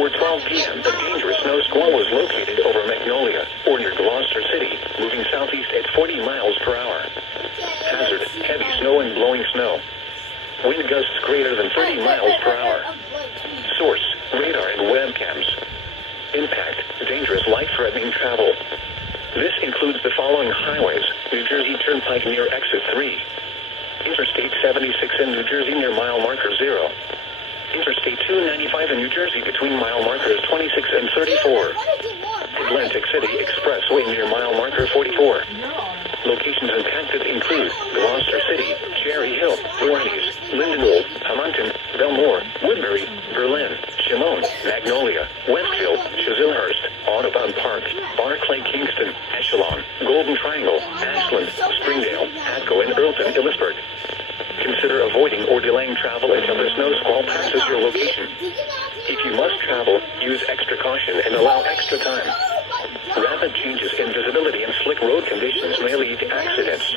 4:12 p.m. The dangerous snow squall was located over Magnolia, or near Gloucester City, moving southeast at 40 miles per hour. Hazard, heavy snow and blowing snow. Wind gusts greater than 30 miles per hour. Source, radar and webcams. Impact, dangerous life-threatening travel. This includes the following highways: New Jersey Turnpike near Exit 3. Interstate 76 in New Jersey near mile marker 0. Interstate 295 in New Jersey between mile markers 26 and 34. Atlantic City Expressway near mile marker 44. Locations impacted include Gloucester City, Cherry Hill, Voorhees, Lindenwold, Hamilton, Belmore, Woodbury, Berlin, Shimone, Magnolia, Westfield, Chislehurst, Audubon Park, Barclay, Kingston, Echelon, Golden Triangle, Ashland, Springdale, Atco, and Earlton, Ellisburg. Consider avoiding or delaying travel until the snow squall passes your location. If you must travel, use extra caution and allow extra time. Rapid changes in visibility and slick road conditions may lead to accidents.